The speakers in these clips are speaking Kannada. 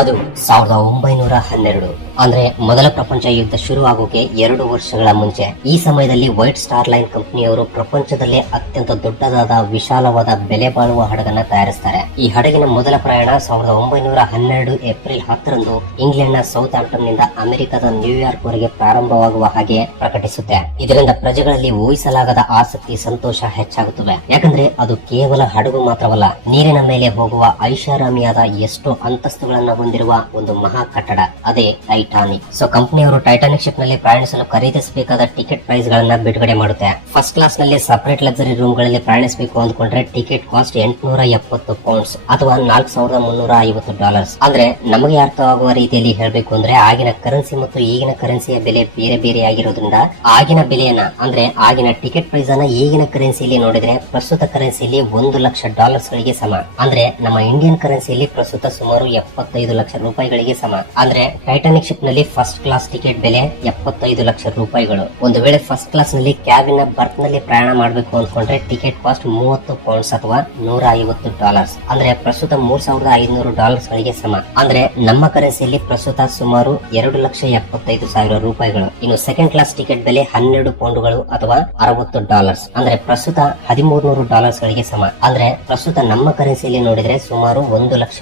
ಅದು 1912 ಅಂದ್ರೆ ಮೊದಲ ಪ್ರಪಂಚ ಯುದ್ಧ ಶುರು ಆಗೋಕೆ 2 ವರ್ಷಗಳ ಮುಂಚೆ. ಈ ಸಮಯದಲ್ಲಿ ವೈಟ್ ಸ್ಟಾರ್ ಲೈನ್ ಕಂಪನಿಯವರು ಪ್ರಪಂಚದಲ್ಲೇ ಅತ್ಯಂತ ದೊಡ್ಡದಾದ ವಿಶಾಲವಾದ ಬೆಲೆ ಬಾಳುವ ಹಡಗನ್ನ ತಯಾರಿಸ್ತಾರೆ. ಈ ಹಡಗಿನ ಮೊದಲ ಪ್ರಯಾಣ 1912 ಏಪ್ರಿಲ್ 10ರಂದು ಇಂಗ್ಲೆಂಡ್ ನ ಸೌತ್ ಆಂಪ್ಟನ್ ನಿಂದ ಅಮೆರಿಕದ ನ್ಯೂಯಾರ್ಕ್ ವರೆಗೆ ಪ್ರಾರಂಭವಾಗುವ ಹಾಗೆ ಪ್ರಕಟಿಸುತ್ತೆ. ಇದರಿಂದ ಪ್ರಜೆಗಳಲ್ಲಿ ಊಹಿಸಲಾಗದ ಆಸಕ್ತಿ, ಸಂತೋಷ ಹೆಚ್ಚಾಗುತ್ತವೆ. ಯಾಕಂದ್ರೆ ಅದು ಕೇವಲ ಹಡಗು ಮಾತ್ರವಲ್ಲ, ನೀರಿನ ಮೇಲೆ ಹೋಗುವ ಐಷಾರಾಮಿಯಾದ ಎಷ್ಟೋ ಅಂತಸ್ತುಗಳನ್ನ ಹೊಂದಿರುವ ಒಂದು ಮಹಾ ಕಟ್ಟಡ, ಅದೇ ಟೈಟಾನಿಕ್. ಸೊ ಕಂಪನಿಯವರು ಟೈಟಾನಿಕ್ ಶಿಪ್ ನಲ್ಲಿ ಪ್ರಯಾಣಿಸಲು ಖರೀದಿಸಬೇಕಾದ ಟಿಕೆಟ್ ಪ್ರೈಸ್ ಗಳನ್ನ ಬಿಡುಗಡೆ ಮಾಡುತ್ತೆ. ಫಸ್ಟ್ ಕ್ಲಾಸ್ ನಲ್ಲಿ ಸಪರೇಟ್ ಲಕ್ಸರಿ ರೂಮ್ ಗಳಲ್ಲಿ ಪ್ರಯಾಣಿಸಬೇಕು ಅಂದ್ಕೊಂಡ್ರೆ ಟಿಕೆಟ್ ಕಾಸ್ಟ್ £870 ಅಥವಾ $4350. ಅಂದ್ರೆ ನಮಗೆ ಅರ್ಥವಾಗುವ ರೀತಿಯಲ್ಲಿ ಹೇಳಬೇಕು ಅಂದ್ರೆ ಆಗಿನ ಕರೆನ್ಸಿ ಮತ್ತು ಈಗಿನ ಕರೆನ್ಸಿಯ ಬೆಲೆ ಬೇರೆ ಬೇರೆ ಆಗಿರೋದ್ರಿಂದ ಆಗಿನ ಬೆಲೆಯನ್ನ ಅಂದ್ರೆ ಆಗಿನ ಟಿಕೆಟ್ ಪ್ರೈಸ್ ಅನ್ನ ಈಗಿನ ಕರೆನ್ಸಿಯಲ್ಲಿ ನೋಡಿದ್ರೆ ಪ್ರಸ್ತುತ ಕರೆನ್ಸಿಯಲ್ಲಿ $1 ಲಕ್ಷ ಗಳಿಗೆ ಸಮ. ಅಂದ್ರೆ ನಮ್ಮ ಇಂಡಿಯನ್ ಕರೆನ್ಸಿಯಲ್ಲಿ ಪ್ರಸ್ತುತ ಸುಮಾರು 75 ಲಕ್ಷ ರೂಪಾಯಿಗಳಿಗೆ ಸಮ. ಅಂದ್ರೆ ಟೈಟಾನಿಕ್ ಶಿಪ್ ನಲ್ಲಿ ಫಸ್ಟ್ ಕ್ಲಾಸ್ ಟಿಕೆಟ್ ಬೆಲೆ 75 ಲಕ್ಷ ರೂಪಾಯಿಗಳು. ಒಂದು ವೇಳೆ ಫಸ್ಟ್ ಕ್ಲಾಸ್ ನಲ್ಲಿ ಕ್ಯಾಬಿನ್ ಬರ್ತ್ ನಲ್ಲಿ ಪ್ರಯಾಣ ಮಾಡಬೇಕು ಅಂದ್ಕೊಂಡ್ರೆ ಟಿಕೆಟ್ ಕಾಸ್ಟ್ £30 ಅಥವಾ $150. ಅಂದ್ರೆ ಪ್ರಸ್ತುತ $3500 ಗಳಿಗೆ ಸಮ. ಅಂದ್ರೆ ನಮ್ಮ ಕರೆನ್ಸಿಯಲ್ಲಿ ಪ್ರಸ್ತುತ ಸುಮಾರು $2,75,000 ರೂಪಾಯಿಗಳು. ಇನ್ನು ಸೆಕೆಂಡ್ ಕ್ಲಾಸ್ ಟಿಕೆಟ್ ಬೆಲೆ 12 ಪೌಂಡ್ಗಳು ಅಥವಾ $60. ಅಂದ್ರೆ ಪ್ರಸ್ತುತ $1,300 ಗಳಿಗೆ ಸಮ. ಅಂದ್ರೆ ಪ್ರಸ್ತುತ ನಮ್ಮ ಕರೆನ್ಸಿಯಲ್ಲಿ ನೋಡಿದ್ರೆ ಸುಮಾರು €1 lakh.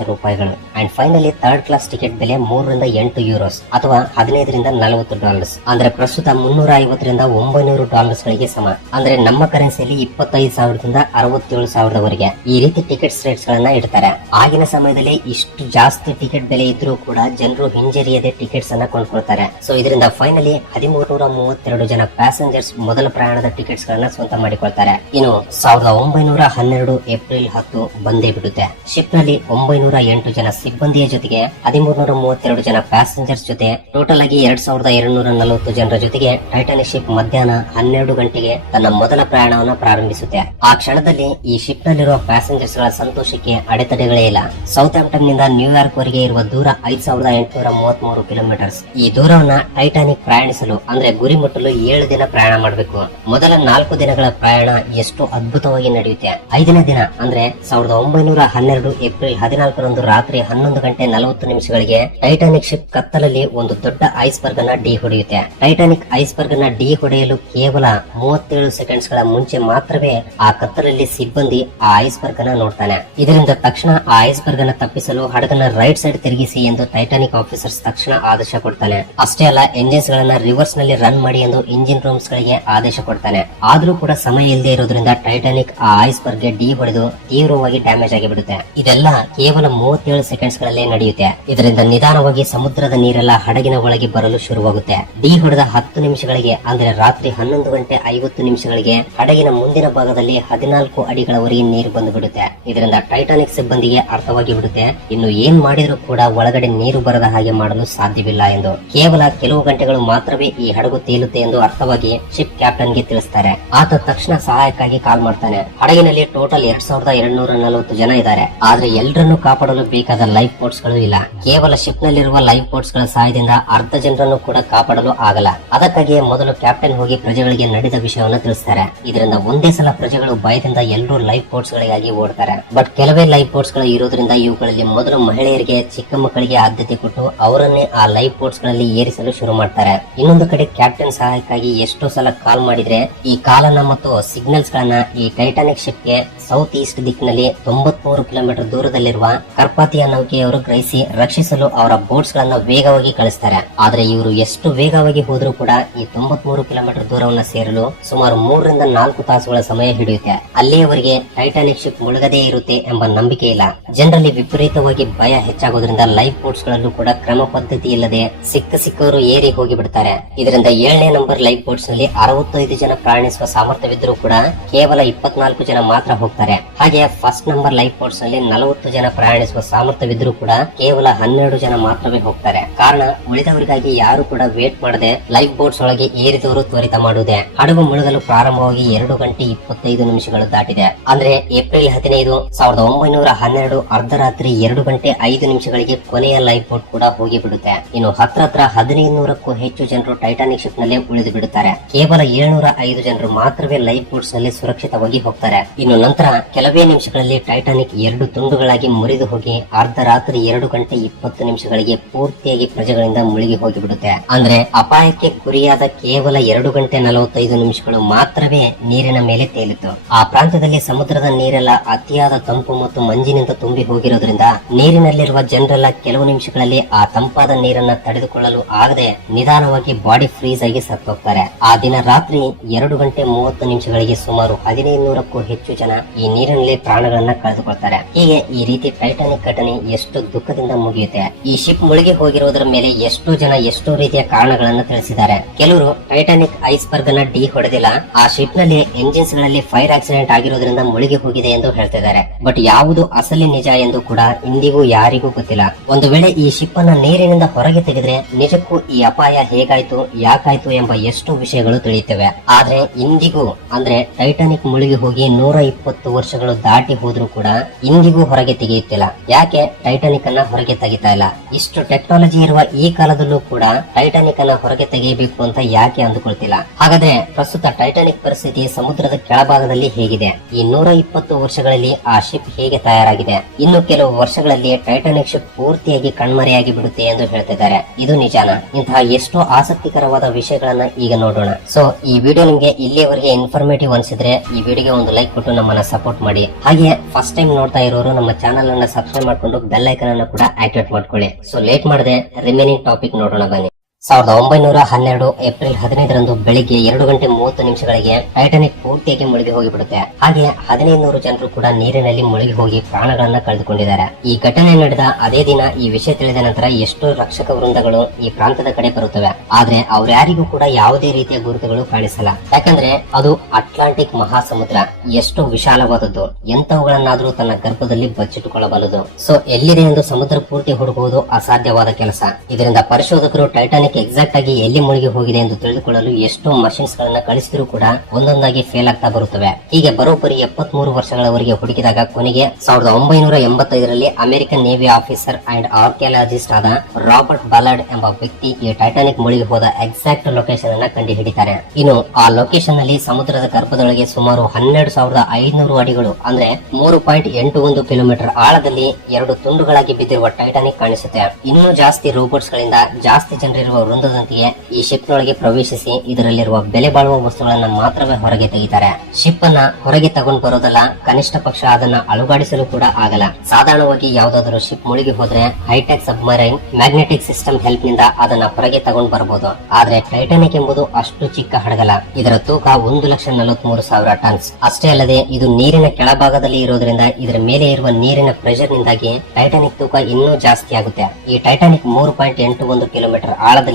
And finally third class ticket ಬೆಲೆ €308 ಅಥವಾ $15 ರಿಂದ $40. ಅಂದ್ರೆ ಪ್ರಸ್ತುತ $350 ರಿಂದ $900 ಗಳಿಗೆ ಸಮ. ಅಂದ್ರೆ ನಮ್ಮ ಕರೆನ್ಸಿಯಲ್ಲಿ 25,000 ರಿಂದ 67,000 ವರೆಗೆ ಈ ರೀತಿ ಟಿಕೆಟ್ ರೇಟ್ಸ್ ಗಳನ್ನ ಇಡ್ತಾರೆ. ಆಗಿನ ಸಮಯದಲ್ಲಿ ಇಷ್ಟು ಜಾಸ್ತಿ ಟಿಕೆಟ್ ಬೆಲೆ ಇದ್ರೂ ಕೂಡ ಜನರು ಹಿಂಜರಿಯದೆ ಟಿಕೆಟ್ಸ್ ಅನ್ನ ಕೊಂಡ್ಕೊಳ್ತಾರೆ. ಸೊ ಇದರಿಂದ ಫೈನಲಿ 1332 ಜನ ಪ್ಯಾಸೆಂಜರ್ಸ್ ಮೊದಲ ಪ್ರಯಾಣದ ಟಿಕೆಟ್ಸ್ ಗಳನ್ನ ಸ್ವಂತ ಮಾಡಿಕೊಳ್ತಾರೆ. ಇನ್ನು 1912 ಏಪ್ರಿಲ್ 10 ಬಂದೇ ಬಿಡುತ್ತೆ. ಶಿಪ್ ನಲ್ಲಿ 908 ಜನ ಸಿಬ್ಬಂದಿಯ ಜೊತೆಗೆ 1332 ಜನ ಪ್ಯಾಸೆಂಜರ್ಸ್ ಜೊತೆ ಟೋಟಲ್ ಆಗಿ 2240 ಜನರ ಜೊತೆಗೆ ಟೈಟಾನಿಕ್ ಶಿಪ್ ಮಧ್ಯಾಹ್ನ 12 ಗಂಟೆಗೆ ತನ್ನ ಮೊದಲ ಪ್ರಯಾಣವನ್ನು ಪ್ರಾರಂಭಿಸುತ್ತೆ. ಆ ಕ್ಷಣದಲ್ಲಿ ಈ ಶಿಪ್ ನಲ್ಲಿರುವ ಪ್ಯಾಸೆಂಜರ್ಸ್ ಗಳ ಸಂತೋಷಕ್ಕೆ ಅಡೆತಡೆಗಳೇ ಇಲ್ಲ. ಸೌತ್ ಆಂಪ್ಟನ್ ನಿಂದ ನ್ಯೂಯಾರ್ಕ್ ವರೆಗೆ ಇರುವ ದೂರ 5833 ಕಿಲೋಮೀಟರ್ಸ್. ಈ ದೂರವನ್ನ ಟೈಟಾನಿಕ್ ಪ್ರಯಾಣಿಸಲು ಅಂದ್ರೆ ಗುರಿ ಮುಟ್ಟಲು 7 ದಿನ ಪ್ರಯಾಣ ಮಾಡಬೇಕು. ಮೊದಲ 4 ದಿನಗಳ ಪ್ರಯಾಣ ಎಷ್ಟು ಅದ್ಭುತವಾಗಿ ನಡೆಯುತ್ತೆ. 5ನೇ ದಿನ ಅಂದ್ರೆ 1912 ಏಪ್ರಿಲ್ 14ರಂದು ರಾತ್ರಿ 11:40 ಟೈಟಾನಿಕ್ ಶಿಪ್ ಕತ್ತಲಲ್ಲಿ ಒಂದು ದೊಡ್ಡ ಐಸ್ಬರ್ಗ್ ಅನ್ನ ಡಿ ಹೊಡೆಯುತ್ತೆ. ಟೈಟಾನಿಕ್ ಐಸ್ಬರ್ಗ್ ಅನ್ನ ಡಿ ಹೊಡೆಯಲು ಕೇವಲ 37 ಸೆಕೆಂಡ್ಸ್ ಗಳ ಮುಂಚೆ ಮಾತ್ರವೇ ಆ ಕತ್ತಲಲ್ಲಿ ಸಿಬ್ಬಂದಿ ಆ ಐಸ್ಬರ್ಗ್ ಅನ್ನ ನೋಡ್ತಾನೆ. ಇದರಿಂದ ತಕ್ಷಣ ಆ ಐಸ್ಬರ್ಗ್ ಅನ್ನ ತಪ್ಪಿಸಲು ಹಡಗನ್ನ ರೈಟ್ ಸೈಡ್ ತಿರುಗಿಸಿ ಎಂದು ಟೈಟಾನಿಕ್ ಆಫೀಸರ್ಸ್ ತಕ್ಷಣ ಆದೇಶ ಕೊಡ್ತಾನೆ. ಅಷ್ಟೇ ಅಲ್ಲ, ಎಂಜಿನ್ಸ್ ಗಳನ್ನ ರಿವರ್ಸ್ ನಲ್ಲಿ ರನ್ ಮಾಡಿ ಎಂದು ಇಂಜಿನ್ ರೂಮ್ಸ್ ಗಳಿಗೆ ಆದೇಶ ಕೊಡ್ತಾನೆ. ಆದ್ರೂ ಕೂಡ ಸಮಯ ಇಲ್ಲದೆ ಇರೋದ್ರಿಂದ ಟೈಟಾನಿಕ್ ಆ ಐಸ್ಬರ್ಗ್ ಗೆ ಡಿ ಹೊಡೆದು ತೀವ್ರವಾಗಿ ಡ್ಯಾಮೇಜ್ ಆಗಿಬಿಡುತ್ತೆ. ಇದೆಲ್ಲ ಕೇವಲ 37 ಸೆಕೆಂಡ್ಸ್ ಗಳಲ್ಲೇ ನಡೆಯುತ್ತೆ. ಇದರಿಂದ ನಿಧಾನವಾಗಿ ಸಮುದ್ರದ ನೀರೆಲ್ಲ ಹಡಗಿನ ಒಳಗೆ ಬರಲು ಶುರುವಾಗುತ್ತೆ. ಡಿ ಹೊಡೆದ 10 ನಿಮಿಷಗಳಿಗೆ ಅಂದ್ರೆ ರಾತ್ರಿ 11:50 ಹಡಗಿನ ಮುಂದಿನ ಭಾಗದಲ್ಲಿ 14 ಅಡಿಗಳವರೆಗೆ ನೀರು ಬಂದು ಬಿಡುತ್ತೆ. ಇದರಿಂದ ಟೈಟಾನಿಕ್ ಸಿಬ್ಬಂದಿಗೆ ಅರ್ಥವಾಗಿ ಬಿಡುತ್ತೆ, ಇನ್ನು ಏನ್ ಮಾಡಿದ್ರು ಕೂಡ ಒಳಗಡೆ ನೀರು ಬರದ ಹಾಗೆ ಮಾಡಲು ಸಾಧ್ಯವಿಲ್ಲ ಎಂದು. ಕೇವಲ ಕೆಲವು ಗಂಟೆಗಳು ಮಾತ್ರವೇ ಈ ಹಡಗು ತೇಲುತ್ತೆ ಎಂದು ಅರ್ಥವಾಗಿ ಶಿಪ್ ಕ್ಯಾಪ್ಟನ್ ಗೆ ತಿಳಿಸ್ತಾರೆ. ಆತ ತಕ್ಷಣ ಸಹಾಯಕ್ಕಾಗಿ ಕಾಲ್ ಮಾಡ್ತಾನೆ. ಹಡಗಿನಲ್ಲಿ ಟೋಟಲ್ 2240 ಜನ ಇದ್ದಾರೆ. ಆದ್ರೆ ಎಲ್ಲರನ್ನು ಕಾಪಾಡಲು ಬೇಕಾದ ಲೈಫ್ ಬೋಟ್ಸ್ ಗಳು ಇಲ್ಲ. ಕೇವಲ ಶಿಪ್ ನಲ್ಲಿರುವ ಲೈಫ್ ಬೋಟ್ಸ್ ಗಳ ಸಹಾಯದಿಂದ ಅರ್ಧ ಜನರನ್ನು ಕೂಡ ಕಾಪಾಡಲು ಆಗಲ್ಲ. ಅದಕ್ಕಾಗಿ ಮೊದಲು ಕ್ಯಾಪ್ಟನ್ ಹೋಗಿ ಪ್ರಜೆಗಳಿಗೆ ನಡೆದ ವಿಷಯವನ್ನು ತಿಳಿಸ್ತಾರೆ. ಇದರಿಂದ ಒಂದೇ ಸಲ ಪ್ರಜೆಗಳು ಭಯದಿಂದ ಎಲ್ಲರೂ ಲೈಫ್ ಬೋಟ್ಸ್ ಗಳಿಗಾಗಿ ಓಡ್ತಾರೆ. ಬಟ್ ಕೆಲವೇ ಲೈಫ್ ಬೋಟ್ಸ್ ಗಳು ಇರೋದ್ರಿಂದ ಇವುಗಳಲ್ಲಿ ಮೊದಲು ಮಹಿಳೆಯರಿಗೆ, ಚಿಕ್ಕ ಮಕ್ಕಳಿಗೆ ಆದ್ಯತೆ ಕೊಟ್ಟು ಅವರನ್ನೇ ಆ ಲೈಫ್ ಬೋಟ್ಸ್ ಗಳಲ್ಲಿ ಏರಿಸಲು ಶುರು ಮಾಡ್ತಾರೆ. ಇನ್ನೊಂದು ಕಡೆ ಕ್ಯಾಪ್ಟನ್ ಸಹಾಯಕ್ಕಾಗಿ ಎಷ್ಟೋ ಸಲ ಕಾಲ್ ಮಾಡಿದ್ರೆ ಈ ಕಾಲನ್ನ ಮತ್ತು ಸಿಗ್ನಲ್ಸ್ ಗಳನ್ನ ಈ ಟೈಟಾನಿಕ್ ಶಿಪ್ ಗೆ ಸೌತ್ ಈಸ್ಟ್ ದಿಕ್ಕಿನಲ್ಲಿ 93 ಕಿಲೋಮೀಟರ್ ದೂರದಲ್ಲಿರುವ ಕರ್ಪಾತಿಯ ನೌಕೆಯವರು ಗ್ರಹಿಸಿ ರಕ್ಷಿಸಲು ಅವರ ಬೋಟ್ಸ್ ಗಳನ್ನ ವೇಗವಾಗಿ ಕಳಿಸ್ತಾರೆ. ಆದ್ರೆ ಇವರು ಎಷ್ಟು ವೇಗವಾಗಿ ಹೋದ್ರೂ ಕೂಡ ಈ 93 ಕಿಲೋಮೀಟರ್ ದೂರವನ್ನ ಸೇರಲು ಸುಮಾರು 3 ರಿಂದ 4 ತಾಸುಗಳ ಸಮಯ ಹಿಡಿಯುತ್ತೆ. ಅಲ್ಲಿಯವರೆಗೆ ಟೈಟಾನಿಕ್ ಶಿಪ್ ಮುಳುಗದೇ ಇರುತ್ತೆ ಎಂಬ ನಂಬಿಕೆ ಇಲ್ಲ. ಜನರಲ್ಲಿ ವಿಪರೀತವಾಗಿ ಭಯ ಹೆಚ್ಚಾಗೋದ್ರಿಂದ ಲೈಫ್ ಬೋಟ್ಸ್ ಗಳಲ್ಲೂ ಕೂಡ ಕ್ರಮ ಪದ್ಧತಿ ಇಲ್ಲದೆ ಸಿಕ್ಕವರು ಏರಿ ಹೋಗಿ ಬಿಡ್ತಾರೆ. ಇದರಿಂದ 7ನೇ ನಂಬರ್ ಲೈಫ್ ಬೋಟ್ಸ್ ನಲ್ಲಿ 65 ಜನ ಪ್ರಯಾಣಿಸುವ ಸಾಮರ್ಥ್ಯವಿದ್ದರೂ ಕೂಡ ಕೇವಲ 24 ಜನ ಮಾತ್ರ ಹೋಗ್ತಾರೆ. ಹಾಗೆ ಫಸ್ಟ್ ನಂಬರ್ ಲೈಫ್ ಬೋಟ್ಸ್ ನಲ್ಲಿ 40 ಜನ ಪ್ರಯಾಣಿಸುವ ಸಾಮರ್ಥ್ಯವಿದ್ರೂ ಕೂಡ ಕೇವಲ 12 ಜನ ಮಾತ್ರವೇ ಹೋಗ್ತಾರೆ. ಕಾರಣ ಉಳಿದವರಿಗಾಗಿ ಯಾರು ಕೂಡ ವೇಟ್ ಮಾಡದೆ ಲೈಫ್ ಬೋಟ್ಸ್ ಒಳಗೆ ಏರಿದವರು ತ್ವರಿತ ಮಾಡುವುದೇ. ಹಡಗು ಮುಳುಗಲು ಪ್ರಾರಂಭವಾಗಿ 2 ಗಂಟೆ 25 ನಿಮಿಷಗಳು ದಾಟಿದೆ. ಅಂದ್ರೆ ಏಪ್ರಿಲ್ 15, 1912 ಅರ್ಧರಾತ್ರಿ 2 ಗಂಟೆ 5 ನಿಮಿಷಗಳಿಗೆ ಕೊನೆಯ ಲೈಫ್ ಬೋಟ್ ಕೂಡ ಹೋಗಿ ಬಿಡುತ್ತೆ. ಇನ್ನು ಹತ್ರ 1500ಕ್ಕೂ ಹೆಚ್ಚು ಜನರು ಟೈಟಾನಿಕ್ ಶಿಪ್ ನಲ್ಲಿ ಉಳಿದು ಬಿಡುತ್ತಾರೆ. ಕೇವಲ 705 ಜನರು ಮಾತ್ರವೇ ಲೈಫ್ ಬೋಟ್ಸ್ ನಲ್ಲಿ ಸುರಕ್ಷಿತವಾಗಿ ಹೋಗ್ತಾರೆ. ಇನ್ನು ನಂತರ ಕೆಲವೇ ನಿಮಿಷಗಳಲ್ಲಿ ಟೈಟಾನಿಕ್ 2 ತುಂಡುಗಳಾಗಿ ಮುರಿದು ಹೋಗಿ ಅರ್ಧರಾತ್ರಿ 2 ಗಂಟೆ 20 ನಿಮಿಷಗಳಿಗೆ ಪೂರ್ತಿಯಾಗಿ ಪ್ರಜೆಗಳಿಂದ ಮುಳುಗಿ ಹೋಗಿಬಿಡುತ್ತೆ. ಅಂದ್ರೆ ಅಪಾಯಕ್ಕೆ ಗುರಿಯಾದ ಕೇವಲ 2 ಗಂಟೆ 45 ನಿಮಿಷಗಳು ಮಾತ್ರವೇ ನೀರಿನ ಮೇಲೆ ತೇಲಿತು. ಆ ಪ್ರಾಂತ್ಯದಲ್ಲಿ ಸಮುದ್ರದ ನೀರೆಲ್ಲ ಅತಿಯಾದ ತಂಪು ಮತ್ತು ಮಂಜಿನಿಂದ ತುಂಬಿ ಹೋಗಿರೋದ್ರಿಂದ ನೀರಿನಲ್ಲಿರುವ ಜನರೆಲ್ಲ ಕೆಲವು ನಿಮಿಷಗಳಲ್ಲಿ ಆ ತಂಪಾದ ನೀರನ್ನ ತಡೆದುಕೊಳ್ಳಲು ಆಗದೆ ನಿಧಾನವಾಗಿ ಬಾಡಿ ಫ್ರೀಸ್ ಆಗಿ ಸತ್ತೋಗ್ತಾರೆ. ಆ ದಿನ ರಾತ್ರಿ 2 ಗಂಟೆ 30 ನಿಮಿಷಗಳಿಗೆ ಸುಮಾರು 1500ಕ್ಕೂ ಹೆಚ್ಚು ಜನ ಈ ನೀರಿನಲ್ಲಿ ಪ್ರಾಣಗಳನ್ನ ಕಳೆದುಕೊಳ್ತಾರೆ. ಹೀಗೆ ಈ ರೀತಿ ಟೈಟಾನಿಕ್ ಘಟನೆ ಎಷ್ಟು ದುಃಖದಿಂದ ಮುಗಿಯುತ್ತೆ. ಈ ಶಿಪ್ ಮುಳುಗಿ ಹೋಗಿರೋದ್ರ ಮೇಲೆ ಎಷ್ಟೋ ಜನ ಎಷ್ಟೋ ರೀತಿಯ ಕಾರಣಗಳನ್ನ ತಿಳಿಸಿದ್ದಾರೆ. ಕೆಲವರು ಟೈಟಾನಿಕ್ ಐಸ್ಬರ್ಗ್ ನ ಡಿ ಹೊಡೆದಿಲ್ಲ, ಆ ಶಿಪ್ ನಲ್ಲಿ ಎಂಜಿನ್ಸ್ ಗಳಲ್ಲಿ ಫೈರ್ ಆಕ್ಸಿಡೆಂಟ್ ಆಗಿರೋದ್ರಿಂದ ಮುಳುಗಿ ಹೋಗಿದೆ ಎಂದು ಹೇಳ್ತಿದ್ದಾರೆ. ಬಟ್ ಯಾವುದು ಅಸಲಿ ನಿಜ ಎಂದು ಕೂಡ ಇಂದಿಗೂ ಯಾರಿಗೂ ಗೊತ್ತಿಲ್ಲ. ಒಂದು ವೇಳೆ ಈ ಶಿಪ್ ಅನ್ನ ನೀರಿನಿಂದ ಹೊರಗೆ ತೆಗೆದ್ರೆ ನಿಜಕ್ಕೂ ಈ ಅಪಾಯ ಹೇಗಾಯ್ತು ಯಾಕಾಯ್ತು ಎಂಬ ಎಷ್ಟು ವಿಷಯಗಳು ತಿಳಿಯುತ್ತವೆ. ಆದ್ರೆ ಇಂದಿಗೂ ಅಂದ್ರೆ ಟೈಟಾನಿಕ್ ಮುಳುಗಿ ಹೋಗಿ 120 ವರ್ಷಗಳು ದಾಟಿ ಹೋದ್ರೂ ಕೂಡ ಇಂದಿಗೂ ಹೊರಗೆ ತೆಗೆಯುತ್ತಿಲ್ಲ. ಯಾಕೆ ಟೈಟಾನಿಕ್ ಅನ್ನ ಹೊರಗೆ ತೆಗಿತಾ ಇಲ್ಲ? ಇಷ್ಟು ಟೆಕ್ನಾಲಜಿ ಇರುವ ಈ ಕಾಲದಲ್ಲೂ ಕೂಡ ಟೈಟಾನಿಕ್ ಅನ್ನ ಹೊರಗೆ ತೆಗೆಯಬೇಕು ಅಂತ ಯಾಕೆ ಅಂದುಕೊಳ್ತಿಲ್ಲ? ಹಾಗಾದ್ರೆ ಪ್ರಸ್ತುತ ಟೈಟಾನಿಕ್ ಪರಿಸ್ಥಿತಿ ಸಮುದ್ರದ ಕೆಳಭಾಗದಲ್ಲಿ ಹೇಗಿದೆ? ಈ 120 ವರ್ಷಗಳಲ್ಲಿ ಆ ಶಿಪ್ ಹೇಗೆ ತಯಾರಾಗಿದೆ? ಇನ್ನು ಕೆಲವು ವರ್ಷಗಳಲ್ಲಿ ಟೈಟಾನಿಕ್ ಶಿಪ್ ಪೂರ್ತಿಯಾಗಿ ಕಣ್ಮರೆಯಾಗಿ ಬಿಡುತ್ತೆ ಎಂದು ಹೇಳ್ತಿದ್ದಾರೆ. ಇದು ನಿಜಾನ? ಇಂತಹ ಎಷ್ಟೋ ಆಸಕ್ತಿಕರವಾದ ವಿಷಯಗಳನ್ನ ಈಗ ನೋಡೋಣ. ಸೊ ಈ ವಿಡಿಯೋ ನಿಮ್ಗೆ ಇಲ್ಲಿಯವರೆಗೆ ಇನ್ಫಾರ್ಮೇಟಿವ್ ಅನ್ಸಿದ್ರೆ ಈ ವಿಡಿಯೋಗೆ ಒಂದು ಲೈಕ್ ಕೊಟ್ಟು ನಮ್ಮನ್ನ ಸಪೋರ್ಟ್ ಮಾಡಿ. ಹಾಗೆ ಫಸ್ಟ್ ಟೈಮ್ ನೋಡ್ತಾ ಇರೋರು ನಮ್ಮ ಚಾನಲ್ ಅನ್ನ ಸಬ್ಸ್ಕ್ರೈಬ್ ಮಾಡ್ಕೊಂಡು ಬೆಲ್ ಐಕನ್ ಅನ್ನು ಕೂಡ ಆಕ್ಟಿವೇಟ್ ಮಾಡ್ಕೊಳ್ಳಿ. ಸೊ ಲೇಟ್ ಮಾಡದೆ ರಿಮೈನಿಂಗ್ ಟಾಪಿಕ್ ನೋಡೋಣ ಬನ್ನಿ. 1912 ಏಪ್ರಿಲ್ 15ರಂದು ಬೆಳಿಗ್ಗೆ 2 ಗಂಟೆ 30 ನಿಮಿಷಗಳಿಗೆ ಟೈಟಾನಿಕ್ ಪೂರ್ತಿಯಾಗಿ ಮುಳುಗಿ ಹೋಗಿಬಿಡುತ್ತೆ. ಹಾಗೆ 1500 ಜನರು ಕೂಡ ನೀರಿನಲ್ಲಿ ಮುಳುಗಿ ಹೋಗಿ ಪ್ರಾಣಗಳನ್ನ ಕಳೆದುಕೊಂಡಿದ್ದಾರೆ. ಈ ಘಟನೆ ನಡೆದ ಅದೇ ದಿನ ಈ ವಿಷಯ ತಿಳಿದ ನಂತರ ಎಷ್ಟೋ ರಕ್ಷಕ ವೃಂದಗಳು ಈ ಪ್ರಾಂತದ ಕಡೆ ಬರುತ್ತವೆ. ಆದ್ರೆ ಅವ್ರ್ಯಾರಿಗೂ ಕೂಡ ಯಾವುದೇ ರೀತಿಯ ಗುರುತುಗಳು ಕಾಣಿಸಲ್ಲ. ಯಾಕಂದ್ರೆ ಅದು ಅಟ್ಲಾಂಟಿಕ್ ಮಹಾಸಮುದ್ರ ಎಷ್ಟು ವಿಶಾಲವಾದದ್ದು, ಎಂತವುಗಳನ್ನಾದ್ರೂ ತನ್ನ ಗರ್ಭದಲ್ಲಿ ಬಚ್ಚಿಟ್ಟುಕೊಳ್ಳಬಲ್ಲದು. ಸೊ ಎಲ್ಲಿದೆ ಎಂದು ಸಮುದ್ರ ಪೂರ್ತಿ ಹುಡುಕುವುದು ಅಸಾಧ್ಯವಾದ ಕೆಲಸ. ಇದರಿಂದ ಪರಿಶೋಧಕರು ಟೈಟಾನಿಕ್ ಎಕ್ಸಾಕ್ಟ್ ಆಗಿ ಎಲ್ಲಿ ಮುಳುಗಿ ಹೋಗಿದೆ ಎಂದು ತಿಳಿದುಕೊಳ್ಳಲು ಎಷ್ಟೋ ಮಷಿನ್ಸ್ ಗಳನ್ನ ಕಳಿಸಿದ್ರು ಕೂಡ ಒಂದೊಂದಾಗಿ ಫೇಲ್ ಆಗ್ತಾ ಬರುತ್ತವೆ. ಹೀಗೆ ಬರೋಬ್ಬರಿ 73 ವರ್ಷಗಳವರೆಗೆ ಹುಡುಕಿದಾಗ ಕೊನೆಗೆ 1985ರಲ್ಲಿ American navy officer and archaeologist ಆದ ರಾಬರ್ಟ್ ಬಲಾರ್ಡ್ ಎಂಬ ವ್ಯಕ್ತಿ ಈ ಟೈಟಾನಿಕ್ ಮುಳುಗಿ ಹೋದ ಎಕ್ಸಾಕ್ಟ್ ಲೊಕೇಶನ್ ಅನ್ನ ಕಂಡು ಹಿಡಿತಾರೆ. ಇನ್ನು ಆ ಲೊಕೇಶನ್ ನಲ್ಲಿ ಸಮುದ್ರದ ಗರ್ಭದೊಳಗೆ ಸುಮಾರು 12,500 ಅಡಿಗಳು ಅಂದ್ರೆ 3.81 ಕಿಲೋಮೀಟರ್ ಆಳದಲ್ಲಿ 2 ತುಂಡುಗಳಾಗಿ ಬಿದ್ದಿರುವ ಟೈಟಾನಿಕ್ ಕಾಣಿಸುತ್ತೆ. ಇನ್ನೂ ಜಾಸ್ತಿ ರೋಬೋಟ್ಸ್ ಗಳಿಂದ ಜಾಸ್ತಿ ಜನರಿರುವ ವೃಂದದಂತೆಯೇ ಈ ಶಿಪ್ ನೊಳಗೆ ಪ್ರವೇಶಿಸಿ ಇದರಲ್ಲಿರುವ ಬೆಲೆ ಬಾಳುವ ವಸ್ತುಗಳನ್ನ ಮಾತ್ರವೇ ಹೊರಗೆ ತೆಗಿತಾರೆ. ಶಿಪ್ ಅನ್ನ ಹೊರಗೆ ತಗೊಂಡು ಬರೋದಲ್ಲ, ಕನಿಷ್ಠ ಪಕ್ಷ ಅದನ್ನ ಅಲುಗಾಡಿಸಲು ಕೂಡ ಆಗಲ್ಲ. ಸಾಧಾರಣವಾಗಿ ಯಾವ್ದಾದ್ರು ಶಿಪ್ ಮುಳುಗಿ ಹೋದ್ರೆ hi tech submarine magnetic system help ನಿಂದ ಅದನ್ನ ಹೊರಗೆ ತಗೊಂಡು ಬರಬಹುದು. ಆದ್ರೆ ಟೈಟಾನಿಕ್ ಎಂಬುದು ಅಷ್ಟು ಚಿಕ್ಕ ಹಡಗಲ್ಲ. ಇದರ ತೂಕ 1,43,000 ಟನ್ಸ್. ಅಷ್ಟೇ ಅಲ್ಲದೆ ಇದು ನೀರಿನ ಕೆಳಭಾಗದಲ್ಲಿ ಇರೋದ್ರಿಂದ ಇದರ ಮೇಲೆ ಇರುವ ನೀರಿನ ಪ್ರೆಷರ್ ನಿಂದಾಗಿ ಟೈಟಾನಿಕ್ ತೂಕ ಇನ್ನೂ ಜಾಸ್ತಿ ಆಗುತ್ತೆ. ಈ ಟೈಟಾನಿಕ್ 3.81 ಕಿಲೋಮೀಟರ್ ಆಳದಲ್ಲಿದೆ.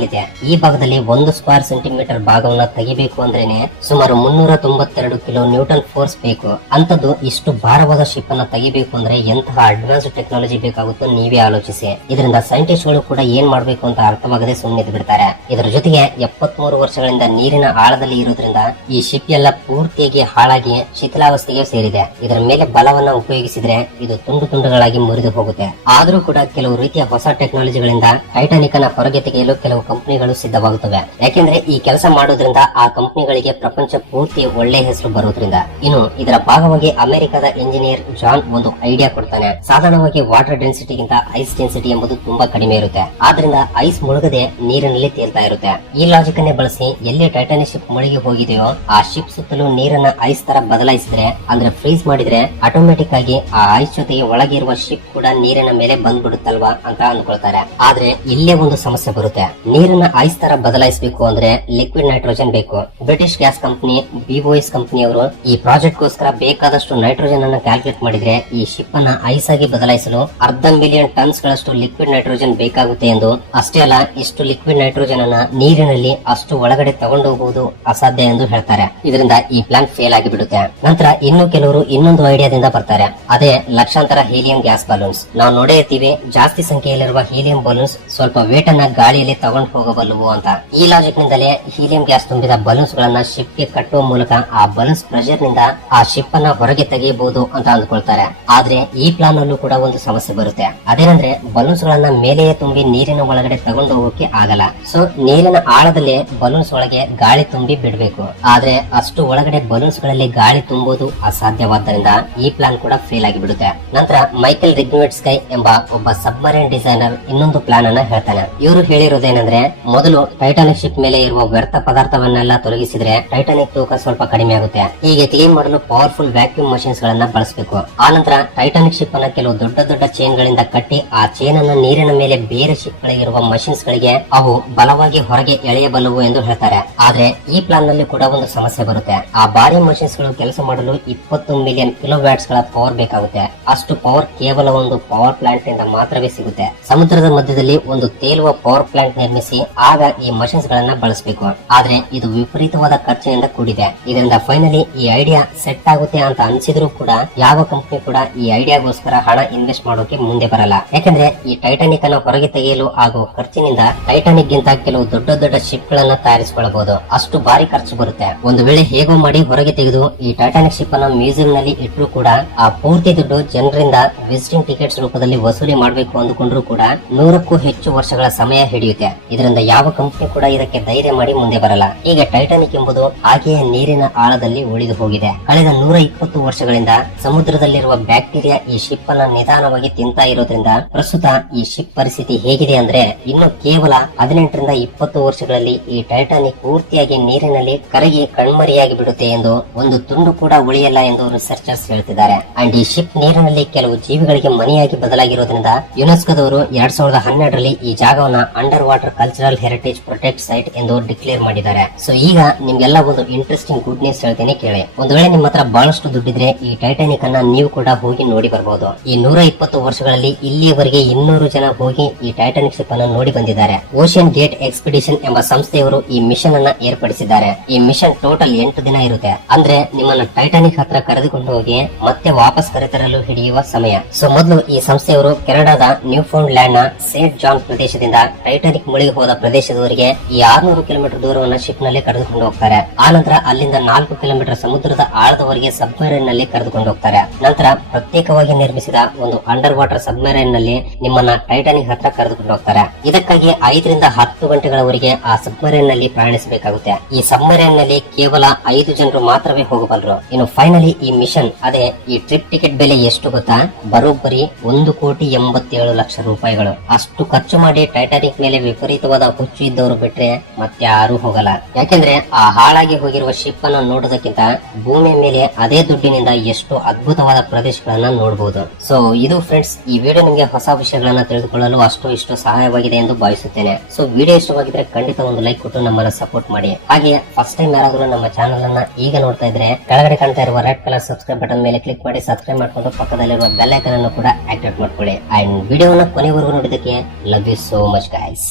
ಈ ಭಾಗದಲ್ಲಿ 1 ಸ್ಕ್ವೇರ್ ಸೆಂಟಿಮೀಟರ್ ಭಾಗವನ್ನ ತೆಗಿಬೇಕು ಅಂದ್ರೇನೆ ಸುಮಾರು 392 ಕಿಲೋ ನ್ಯೂಟನ್ ಫೋರ್ಸ್ ಬೇಕು. ಅಂತದ್ದು ಇಷ್ಟು ಭಾರವಾದ ಶಿಪ್ ಅನ್ನ ತೆಗಿಬೇಕು ಅಂದ್ರೆ ಎಂತಹ ಅಡ್ವಾನ್ಸ್ ಟೆಕ್ನಾಲಜಿ ಬೇಕಾಗುತ್ತೋ ನೀವೇ ಆಲೋಚಿಸಿ. ಇದರಿಂದ ಸೈಂಟಿಸ್ಟ್ ಗಳು ಕೂಡ ಏನ್ ಮಾಡ್ಬೇಕು ಅಂತ ಅರ್ಥವಾಗದೆ ಸುಮ್ಮನೆ ಬಿಡ್ತಾರೆ. ಇದರ ಜೊತೆಗೆ 73 ವರ್ಷಗಳಿಂದ ನೀರಿನ ಆಳದಲ್ಲಿ ಇರೋದ್ರಿಂದ ಈ ಶಿಪ್ ಎಲ್ಲ ಪೂರ್ತಿಯಾಗಿ ಹಾಳಾಗಿ ಶಿಥಿಲಾವಸ್ಥೆಗೆ ಸೇರಿದೆ. ಇದರ ಮೇಲೆ ಬಲವನ್ನ ಉಪಯೋಗಿಸಿದ್ರೆ ಇದು ತುಂಡು ತುಂಡುಗಳಾಗಿ ಮುರಿದು ಹೋಗುತ್ತೆ. ಆದ್ರೂ ಕೂಡ ಕೆಲವು ರೀತಿಯ ಹೊಸ ಟೆಕ್ನಾಲಜಿಗಳಿಂದ ಟೈಟಾನಿಕ್ ಅನ್ನ ಹೊರಗೆ ತೆಗೆಯಲು ಕೆಲವು ಕಂಪನಿಗಳು ಸಿದ್ಧವಾಗುತ್ತವೆ. ಯಾಕೆಂದ್ರೆ ಈ ಕೆಲಸ ಮಾಡೋದ್ರಿಂದ ಆ ಕಂಪನಿಗಳಿಗೆ ಪ್ರಪಂಚ ಪೂರ್ತಿ ಒಳ್ಳೆ ಹೆಸರು ಬರೋದ್ರಿಂದ. ಇನ್ನು ಇದರ ಭಾಗವಾಗಿ ಅಮೆರಿಕದ ಇಂಜಿನಿಯರ್ ಜಾನ್ ಒಂದು ಐಡಿಯಾ ಕೊಡ್ತಾನೆ. ಸಾಧಾರಣವಾಗಿ ವಾಟರ್ ಡೆನ್ಸಿಟಿಗಿಂತ ಐಸ್ ಡೆನ್ಸಿಟಿ ಎಂಬುದು ತುಂಬಾ ಕಡಿಮೆ ಇರುತ್ತೆ. ಆದ್ರಿಂದ ಐಸ್ ಮುಳುಗದೆ ನೀರಿನಲ್ಲಿ ತೇಲ್ತಾ ಇರುತ್ತೆ. ಈ ಲಾಜಿಕ್ ಅನ್ನೇ ಬಳಸಿ ಎಲ್ಲಿ ಟೈಟಾನಿಕ್ ಶಿಪ್ ಮುಳುಗಿ ಹೋಗಿದೆಯೋ ಆ ಶಿಪ್ ಸುತ್ತಲೂ ನೀರನ್ನ ಐಸ್ ತರ ಬದಲಾಯಿಸಿದ್ರೆ ಅಂದ್ರೆ ಫ್ರೀಸ್ ಮಾಡಿದ್ರೆ ಆಟೋಮೆಟಿಕ್ ಆಗಿ ಆ ಐಸ್ ಜೊತೆಗೆ ಒಳಗೆ ಇರುವ ಶಿಪ್ ಕೂಡ ನೀರಿನ ಮೇಲೆ ಬಂದ್ಬಿಡುತ್ತಲ್ವಾ ಅಂತ ಅನ್ಕೊಳ್ತಾರೆ. ಆದ್ರೆ ಇಲ್ಲೇ ಒಂದು ಸಮಸ್ಯೆ ಬರುತ್ತೆ. ನೀರನ್ನ ಐಸ್ ತರ ಬದಲಾಯಿಸಬೇಕು ಅಂದ್ರೆ ಲಿಕ್ವಿಡ್ ನೈಟ್ರೋಜನ್ ಬೇಕು. ಬ್ರಿಟಿಷ್ ಗ್ಯಾಸ್ ಕಂಪನಿ ಬಿಒಎಸ್ ಕಂಪನಿಯವರು ಈ ಪ್ರಾಜೆಕ್ಟ್ ಗೋಸ್ಕರ ಬೇಕಾದಷ್ಟು ನೈಟ್ರೋಜನ್ ಅನ್ನ ಕ್ಯಾಲ್ಕುಲೇಟ್ ಮಾಡಿದ್ರೆ ಈ ಶಿಪ್ ಅನ್ನ ಐಸ್ ಆಗಿ ಬದಲಾಯಿಸಲು 500,000 ಟನ್ಸ್ ಗಳಷ್ಟು ಲಿಕ್ವಿಡ್ ನೈಟ್ರೋಜನ್ ಬೇಕಾಗುತ್ತೆ ಎಂದು. ಅಷ್ಟೇ ಅಲ್ಲ, ಇಷ್ಟು ಲಿಕ್ವಿಡ್ ನೈಟ್ರೋಜನ್ ಗಳನ್ನ ನೀರಿನಲ್ಲಿ ಅಷ್ಟು ಒಳಗಡೆ ತಗೊಂಡೋಗುವುದು ಅಸಾಧ್ಯ ಎಂದು ಹೇಳ್ತಾರೆ. ಇದರಿಂದ ಈ ಪ್ಲಾನ್ ಫೇಲ್ ಆಗಿ ಬಿಡುತ್ತೆ. ನಂತರ ಇನ್ನು ಕೆಲವರು ಇನ್ನೊಂದು ಐಡಿಯಾದಿಂದ ಬರ್ತಾರೆ. ಅದೇ ಲಕ್ಷಾಂತರ ಹೀಲಿಯಂ ಗ್ಯಾಸ್ ಬಲೂನ್ಸ್. ನಾವು ನೋಡೇ ಇರ್ತೀವಿ, ಜಾಸ್ತಿ ಸಂಖ್ಯೆಯಲ್ಲಿರುವ ಹೀಲಿಯಂ ಬಲೂನ್ಸ್ ಸ್ವಲ್ಪ ವೇಟ್ ಅನ್ನ ಗಾಳಿಯಲ್ಲಿ ತಗೊಂಡು ಹೋಗಬಲ್ಲವು ಅಂತ. ಈ ಲಾಜಿಕ್ ನಿಂದಲೇ ಹೀಲಿಯಂ ಗ್ಯಾಸ್ ತುಂಬಿದ ಬಲೂನ್ಸ್ ಗಳನ್ನ ಶಿಪ್ ಗೆ ಕಟ್ಟುವ ಮೂಲಕ ಆ ಬಲೂನ್ಸ್ ಪ್ರೆಷರ್ ನಿಂದ ಆ ಶಿಪ್ ಅನ್ನ ಹೊರಗೆ ತೆಗೆಯಬಹುದು ಅಂತ ಅಂದ್ಕೊಳ್ತಾರೆ. ಆದ್ರೆ ಈ ಪ್ಲಾನ್ ಅಲ್ಲೂ ಕೂಡ ಒಂದು ಸಮಸ್ಯೆ ಬರುತ್ತೆ. ಅದೇನಂದ್ರೆ ಬಲೂನ್ಸ್ ಗಳನ್ನ ಮೇಲೆಯೇ ತುಂಬಿ ನೀರಿನ ಒಳಗಡೆ ತಗೊಂಡು ಹೋಗೋಕೆ ಆಗಲ್ಲ. ಸೊ ನೀರಿನ ಆಳದಲ್ಲಿ ಬಲೂನ್ಸ್ ಒಳಗೆ ಗಾಳಿ ತುಂಬಿ ಬಿಡಬೇಕು. ಆದ್ರೆ ಅಷ್ಟು ಒಳಗಡೆ ಬಲೂನ್ಸ್ ಗಳಲ್ಲಿ ಗಾಳಿ ತುಂಬುವುದು ಅಸಾಧ್ಯವಾದ್ದರಿಂದ ಈ ಪ್ಲಾನ್ ಕೂಡ ಫೇಲ್ ಆಗಿ ಬಿಡುತ್ತೆ. ನಂತರ ಮೈಕೆಲ್ ರಿಗ್ನೆಟ್ಸ್ಕೈ ಎಂಬ ಒಬ್ಬ ಸಬ್ಮರೈನ್ ಡಿಸೈನರ್ ಇನ್ನೊಂದು ಪ್ಲಾನ್ ಅನ್ನ ಹೇಳ್ತಾನೆ. ಇವರು ಹೇಳಿರೋದೇನೆಂದ್ರೆ, ಮೊದಲು ಟೈಟಾನಿಕ್ ಶಿಪ್ ಮೇಲೆ ಇರುವ ವ್ಯರ್ಥ ಪದಾರ್ಥವನ್ನೆಲ್ಲ ತೊಲಗಿಸಿದ್ರೆ ಟೈಟಾನಿಕ್ ತೂಕ ಸ್ವಲ್ಪ ಕಡಿಮೆ ಆಗುತ್ತೆ. ಹೀಗೆ ಕ್ಲೀನ್ ಮಾಡಲು ಪವರ್ಫುಲ್ ವ್ಯಾಕ್ಯೂಮ್ ಮಷಿನ್ಸ್ ಗಳನ್ನ ಬಳಸಬೇಕು. ಆನಂತರ ಟೈಟಾನಿಕ್ ಶಿಪ್ ಅನ್ನ ಕೆಲವು ದೊಡ್ಡ ದೊಡ್ಡ ಚೈನ್ ಗಳಿಂದ ಕಟ್ಟಿ ಆ ಚೈನ್ ಅನ್ನ ನೀರಿನ ಮೇಲೆ ಬೇರೆ ಶಿಪ್ ಗಳಿಗಿರುವ ಮಷಿನ್ಸ್ ಗಳಿಗೆ ಅವು ಬಲವಾಗಿ ಹೊರಗೆ ಎಳೆಯಬಲ್ಲವು ಎಂದು ಹೇಳ್ತಾರೆ. ಆದ್ರೆ ಈ ಪ್ಲಾನ್ ನಲ್ಲಿ ಕೂಡ ಒಂದು ಸಮಸ್ಯೆ ಬರುತ್ತೆ. ಆ ಭಾರಿ ಮಷಿನ್ಸ್ ಗಳು ಕೆಲಸ ಮಾಡಲು 20 ಮಿಲಿಯನ್ ಕಿಲೋ ವ್ಯಾಟ್ಸ್ ಗಳ ಪವರ್ ಬೇಕಾಗುತ್ತೆ. ಅಷ್ಟು ಪವರ್ ಕೇವಲ ಒಂದು ಪವರ್ ಪ್ಲಾಂಟ್ ನಿಂದ ಮಾತ್ರವೇ ಸಿಗುತ್ತೆ. ಸಮುದ್ರದ ಮಧ್ಯದಲ್ಲಿ ಒಂದು ತೇಲುವ ಪವರ್ ಪ್ಲಾಂಟ್ ನಿರ್ಮಿಸಿ ಆಗ ಈ ಮಷಿನ್ಸ್ ಗಳನ್ನ ಬಳಸಬೇಕು. ಆದ್ರೆ ಇದು ವಿಪರೀತವಾದ ಖರ್ಚಿನಿಂದ ಕೂಡಿದೆ. ಇದರಿಂದ ಫೈನಲಿ ಈ ಐಡಿಯಾ ಸೆಟ್ ಆಗುತ್ತೆ ಅಂತ ಅನ್ಸಿದ್ರು ಕೂಡ ಯಾವ ಕಂಪನಿ ಕೂಡ ಈ ಐಡಿಯಾಗೋಸ್ಕರ ಹಣ ಇನ್ವೆಸ್ಟ್ ಮಾಡೋಕೆ ಮುಂದೆ ಬರಲ್ಲ. ಯಾಕಂದ್ರೆ ಈ ಟೈಟಾನಿಕ್ ಅನ್ನ ಹೊರಗೆ ತೆಗೆಯಲು ಆಗುವ ಖರ್ಚಿನಿಂದ ಟೈಟಾನಿಕ್ ಗಿಂತ ಕೆಲವು ದೊಡ್ಡ ದೊಡ್ಡ ಶಿಪ್ ಗಳನ್ನ ತಯಾರಿಸಿಕೊಳ್ಳಬಹುದು. ಅಷ್ಟು ಭಾರಿ ಖರ್ಚು ಬರುತ್ತೆ. ಒಂದು ವೇಳೆ ಹೇಗೋ ಮಾಡಿ ಹೊರಗೆ ತೆಗೆದು ಈ ಟೈಟಾನಿಕ್ ಶಿಪ್ ಅನ್ನ ಮ್ಯೂಸಿಯಂ ನಲ್ಲಿ ಇಟ್ಟರು ಕೂಡ ಆ ಪೂರ್ತಿ ದುಡ್ಡು ಜನರಿಂದ ವಿಸಿಟಿಂಗ್ ಟಿಕೆಟ್ಸ್ ರೂಪದಲ್ಲಿ ವಸೂಲಿ ಮಾಡಬೇಕು ಅಂದುಕೊಂಡ್ರು ಕೂಡ 100ಕ್ಕೂ ಹೆಚ್ಚು ವರ್ಷಗಳ ಸಮಯ ಹಿಡಿಯುತ್ತೆ. ಇದರಿಂದ ಯಾವ ಕಂಪನಿ ಕೂಡ ಇದಕ್ಕೆ ಧೈರ್ಯ ಮಾಡಿ ಮುಂದೆ ಬರಲ್ಲ. ಈಗ ಟೈಟಾನಿಕ್ ಎಂಬುದು ಹಾಗೆಯೇ ನೀರಿನ ಆಳದಲ್ಲಿ ಉಳಿದು ಹೋಗಿದೆ. ಕಳೆದ 120 ವರ್ಷಗಳಿಂದ ಸಮುದ್ರದಲ್ಲಿರುವ ಬ್ಯಾಕ್ಟೀರಿಯಾ ಈ ಶಿಪ್ ಅನ್ನ ನಿಧಾನವಾಗಿ ತಿಂತಾ ಇರೋದ್ರಿಂದ ಪ್ರಸ್ತುತ ಈ ಶಿಪ್ ಪರಿಸ್ಥಿತಿ ಹೇಗಿದೆ ಅಂದ್ರೆ, ಇನ್ನು ಕೇವಲ 18ರಿಂದ 20 ವರ್ಷಗಳಲ್ಲಿ ಈ ಟೈಟಾನಿಕ್ ಪೂರ್ತಿಯಾಗಿ ನೀರಿನಲ್ಲಿ ಕರಗಿ ಕಣ್ಮರಿಯಾಗಿ ಬಿಡುತ್ತೆ ಎಂದು ಒಂದು ತುಂಡು ಕೂಡ ಉಳಿಯಲ್ಲ ಎಂದು ರಿಸರ್ಚರ್ಸ್ ಹೇಳ್ತಿದ್ದಾರೆ. ಅಂಡ್ ಈ ಶಿಪ್ ನೀರಿನಲ್ಲಿ ಕೆಲವು ಜೀವಿಗಳಿಗೆ ಮನೆಯಾಗಿ ಬದಲಾಗಿರೋದ್ರಿಂದ ಯುನೆಸ್ಕೋದವರು 2012ರಲ್ಲಿ ಈ ಜಾಗವನ್ನ under water cultural heritage protect site ಎಂದು ಡಿಕ್ಲೇರ್ ಮಾಡಿದ್ದಾರೆ. ಸೊ ಈಗ ನಿಮ್ಗೆಲ್ಲ ಒಂದು ಇಂಟ್ರೆಸ್ಟಿಂಗ್ ಗುಡ್ ನ್ಯೂಸ್ ಹೇಳ್ತೀನಿ ಕೇಳಿ. ಒಂದು ವೇಳೆ ನಿಮ್ಮ ಹತ್ರ ಬಹಳಷ್ಟು ದುಡ್ಡಿದ್ರೆ ಈ ಟೈಟಾನಿಕ್ ಅನ್ನ ನೀವು ಕೂಡ ಹೋಗಿ ನೋಡಿ ಬರಬಹುದು. ಈ 120 ವರ್ಷಗಳಲ್ಲಿ ಇಲ್ಲಿಯವರೆಗೆ 200 ಜನ ಹೋಗಿ ಈ ಟೈಟಾನಿಕ್ ಶಿಪ್ ಅನ್ನು ನೋಡಿ ಬಂದಿದ್ದಾರೆ. ಓಷಿಯನ್ ಗೇಟ್ ಎಕ್ಸ್ಪಿಡಿಷನ್ ಎಂಬ ಸಂಸ್ಥೆಯವರು ಈ ಮಿಷನ್ ಅನ್ನ ಏರ್ಪಡಿಸಿದ್ದಾರೆ. ಈ ಮಿಷನ್ ಟೋಟಲ್ 8 ದಿನ ಇರುತ್ತೆ. ಅಂದ್ರೆ ನಿಮ್ಮನ್ನ ಟೈಟಾನಿಕ್ ಹತ್ರ ಕರೆದುಕೊಂಡು ಹೋಗಿ ಮತ್ತೆ ವಾಪಸ್ ಕರೆತರಲು ಹಿಡಿಯುವ ಸಮಯ. ಸೊ ಮೊದಲು ಈ ಸಂಸ್ಥೆಯವರು ಕೆನಡಾದ ನ್ಯೂ ಫೌಂಡ್ ಲ್ಯಾಂಡ್ ನ ಸೇಂಟ್ ಜಾನ್ ಪ್ರದೇಶದಿಂದ ಟೈಟಾನಿಕ್ ಮುಳುಗಿ ಹೋದ ಪ್ರದೇಶದವರೆಗೆ ಈ 600 ಕಿಲೋಮೀಟರ್ ದೂರವನ್ನ ಶಿಪ್ ನಲ್ಲಿ ಕರೆದುಕೊಂಡು ಹೋಗ್ತಾರೆ. ಆನಂತರ ಅಲ್ಲಿಂದ 4 ಕಿಲೋಮೀಟರ್ ಸಮುದ್ರದ ಆಳದವರೆಗೆ ಸಬ್ಮರೈನ್ ನಲ್ಲಿ ಕರೆದುಕೊಂಡು ಹೋಗ್ತಾರೆ. ನಂತರ ಪ್ರತ್ಯೇಕವಾಗಿ ನಿರ್ಮಿಸಿದ ಒಂದು ಅಂಡರ್ ವಾಟರ್ ಸಬ್ಮರೈನ್ ನಲ್ಲಿ ನಿಮ್ಮನ್ನ ಟೈಟಾನಿಕ್ ಹತ್ರ ಕರೆದುಕೊಂಡು ಹೋಗ್ತಾರೆ. ಇದಕ್ಕಾಗಿ 5ರಿಂದ 10 ಗಂಟೆಗಳವರೆಗೆ ಆ ಸಬ್ಮರೈನ್ ನಲ್ಲಿ ಪ್ರಯಾಣಿಸಬೇಕಾಗುತ್ತೆ. ಈ ಸಬ್ಮರೈನ್ ನಲ್ಲಿ ಕೇವಲ 5 ಜನರು ಮಾತ್ರವೇ ಹೋಗಬಲ್ಲರು. ಇನ್ನು ಫೈನಲಿ ಈ ಮಿಷನ್ ಅದೇ ಈ ಟ್ರಿಪ್ ಟಿಕೆಟ್ ಬೆಲೆ ಎಷ್ಟು ಗೊತ್ತಾ? ಬರೋಬ್ಬರಿ 1,87,00,000 ರೂಪಾಯಿಗಳು. ಅಷ್ಟು ಖರ್ಚು ಮಾಡಿ ಟೈಟಾನಿಕ್ ಮೇಲೆ ವಿಪರೀತವಾದ ಹುಚ್ಚು ಇದ್ದವರು ಬಿಟ್ರೆ ಮತ್ತೆ ಯಾರು ಹೋಗಲ್ಲ. ಯಾಕೆಂದ್ರೆ ಆ ಹಾಳಾಗಿ ಹೋಗಿರುವ ಶಿಪ್ ಅನ್ನು ನೋಡೋದಕ್ಕಿಂತ ಭೂಮಿಯ ಮೇಲೆ ಅದೇ ದುಡ್ಡಿನಿಂದ ಎಷ್ಟು ಅದ್ಭುತವಾದ ಪ್ರದೇಶಗಳನ್ನ ನೋಡಬಹುದು. ಸೊ ಇದು ಫ್ರೆಂಡ್ಸ್, ಈ ವಿಡಿಯೋ ನಿಮಗೆ ಹೊಸ ವಿಷಯಗಳನ್ನ ತಿಳಿದುಕೊಳ್ಳಲು ಅಷ್ಟು ಇಷ್ಟು ಸಹಾಯವಾಗಿದೆ ಎಂದು ಭಾವಿಸುತ್ತೇನೆ. ಸೊ ವಿಡಿಯೋ ಇಷ್ಟವಾಗಿದ್ರೆ ಖಂಡಿತ ಒಂದು ಲೈಕ್ ಕೊಟ್ಟು ನಮ್ಮನ್ನ ಸಪೋರ್ಟ್ ಮಾಡಿ. ಹಾಗೆ ಫಸ್ಟ್ ಟೈಮ್ ಯಾರಾದ್ರೂ ನಮ್ಮ ಚಾನಲ್ ಅನ್ನ ಈಗ ನೋಡ್ತಾ ಇದ್ರೆ ಕೆಳಗಡೆ ಕಾಣ್ತಾ ಇರುವ ರೆಡ್ ಕಲರ್ ಸಬ್ಸ್ಕ್ರೈಬ್ ಬಟನ್ ಮೇಲೆ ಕ್ಲಿಕ್ ಮಾಡಿ ಸಬ್ಸ್ಕ್ರೈಬ್ ಮಾಡ್ಕೊಂಡು ಪಕ್ಕದಲ್ಲಿರುವ ಬೆಲ್ ಐಕಾನ್ ಅನ್ನು ಕೂಡ ಆಕ್ಟಿವೇಟ್ ಮಾಡ್ಕೊಳ್ಳಿ. ಅಂಡ್ ವಿಡಿಯೋನ ಕೊನೆವರೆಗೂ ನೋಡಿದಕ್ಕೆ love you so much guys.